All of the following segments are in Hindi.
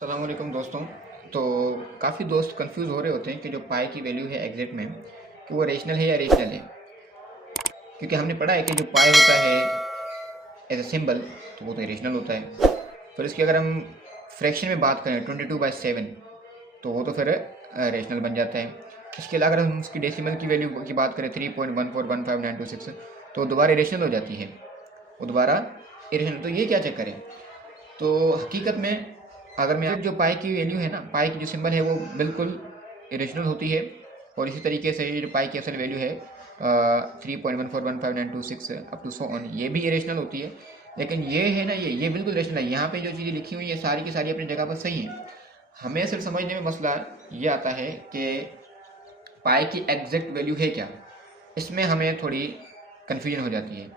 अस्सलाम वालेकुम दोस्तों। तो काफ़ी दोस्त कंफ्यूज हो रहे होते हैं कि जो पाई की वैल्यू है एग्जैक्ट में कि वो रेशनल है या रेशनल है, क्योंकि हमने पढ़ा है कि जो पाई होता है एज अ सिंबल तो वो तो रेशनल होता है। फिर इसकी अगर हम फ्रैक्शन में बात करें 22/7 तो वो तो फिर रेशनल बन जाता है। इसके अलावा अगर हम उसकी डेसिमल की वैल्यू की बात करें 3.1415926 तो दोबारा इरेशनल हो जाती है, वो दोबारा इरेशनल। तो ये क्या चक्कर है? तो हकीकत में अगर मैं जो पाई की वैल्यू है ना, पाई की जो सिंबल है वो बिल्कुल इरेशनल होती है। और इसी तरीके से ये जो पाई की असल वैल्यू है 3.1415926 अप टू सो ऑन, ये भी इरेशनल होती है। लेकिन ये है ना, ये बिल्कुल रेशनल है। यहाँ पे जो चीज़ें लिखी हुई है सारी की सारी अपनी जगह पर सही है। हमें सिर्फ समझने में मसला ये आता है कि पाई की एग्जैक्ट वैल्यू है क्या, इसमें हमें थोड़ी कन्फ्यूजन हो जाती है।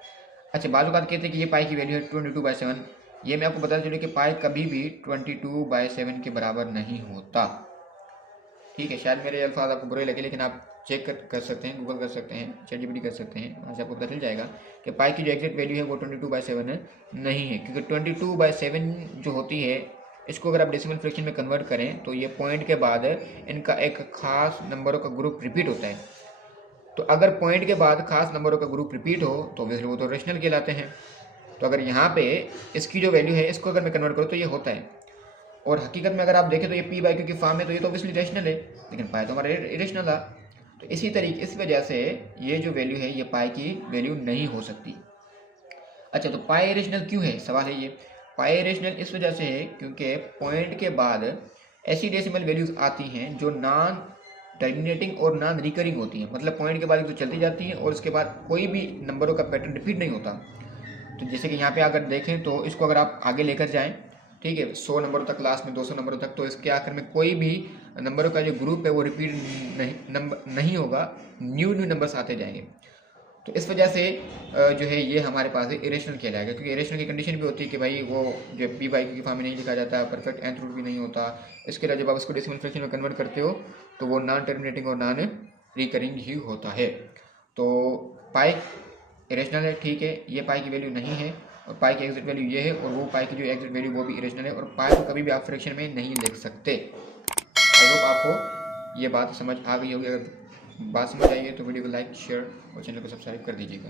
अच्छा, बाजू बात कहते हैं कि ये पाई की वैल्यू है 22/7। ये मैं आपको बता चलूँ कि पाई कभी भी 22/7 के बराबर नहीं होता। ठीक है, शायद मेरे अल्फाज आपको बुरे लगे, लेकिन आप चेक कर सकते हैं, गूगल कर सकते हैं, ChatGPT कर सकते हैं, वहाँ से आपको पता चल जाएगा कि पाई की जो एग्जैक्ट वैल्यू है वो 22/7 नहीं है। क्योंकि 22/7 जो होती है, इसको अगर आप डेसिमल फ्रैक्शन में कन्वर्ट करें तो ये पॉइंट के बाद इनका एक खास नंबरों का ग्रुप रिपीट होता है। तो अगर पॉइंट के बाद खास नंबरों का ग्रुप रिपीट हो तो ऑब्वियसली वो तो रेशनल कहलाते हैं। तो अगर यहाँ पे इसकी जो वैल्यू है इसको अगर मैं कन्वर्ट करूँ तो ये होता है। और हकीकत में अगर आप देखें तो ये पी बाई क्यू की फॉर्म है, तो ये तो ऑब्वियसली रेशनल है, लेकिन पाई तो हमारा इरेशनल था। तो इसी तरीके इस वजह से ये जो वैल्यू है ये पाई की वैल्यू नहीं हो सकती। अच्छा, तो पाई इरेशनल क्यों है, सवाल है ये। पाई इरेशनल इस वजह से है क्योंकि पॉइंट के बाद ऐसी डेसिमल वैल्यूज आती हैं जो नॉन टर्मिनेटिंग और नॉन रिकरिंग होती हैं। मतलब पॉइंट के बाद तो चलती जाती हैं और उसके बाद कोई भी नंबरों का पैटर्न रिपीट नहीं होता। तो जैसे कि यहाँ पे अगर देखें तो इसको अगर आप आगे लेकर जाएं, ठीक है, 100 नंबरों तक, लास्ट में 200 नंबरों तक, तो इसके आखिर में कोई भी नंबरों का जो ग्रुप है वो रिपीट नहीं होगा, न्यू न्यू नंबर्स आते जाएंगे। तो इस वजह से जो है ये हमारे पास इरेशनल कहलाएगा। क्योंकि इरेशनल की कंडीशन भी होती है कि भाई वो जो पी बाई की फॉर्म में नहीं लिखा जाता, परफेक्ट nth रूट भी नहीं होता। इसके अलावा जब आप उसको डेसिमल फ्रैक्शन में कन्वर्ट करते हो तो वो नॉन टर्मिनेटिंग और नॉन रिकरिंग ही होता है। तो पाई इरेशनल है, ठीक है, ये पाई की वैल्यू नहीं है। और पाई की एग्जैक्ट वैल्यू ये है, और वो पाई की जो एग्जैक्ट वैल्यू वो भी इरेशनल है। और पाई को कभी भी आप फ्रैक्शन में नहीं लिख सकते। आई होप आपको ये बात समझ आ गई होगी। अगर बात समझ आई है तो वीडियो को लाइक, शेयर और चैनल को सब्सक्राइब कर दीजिएगा।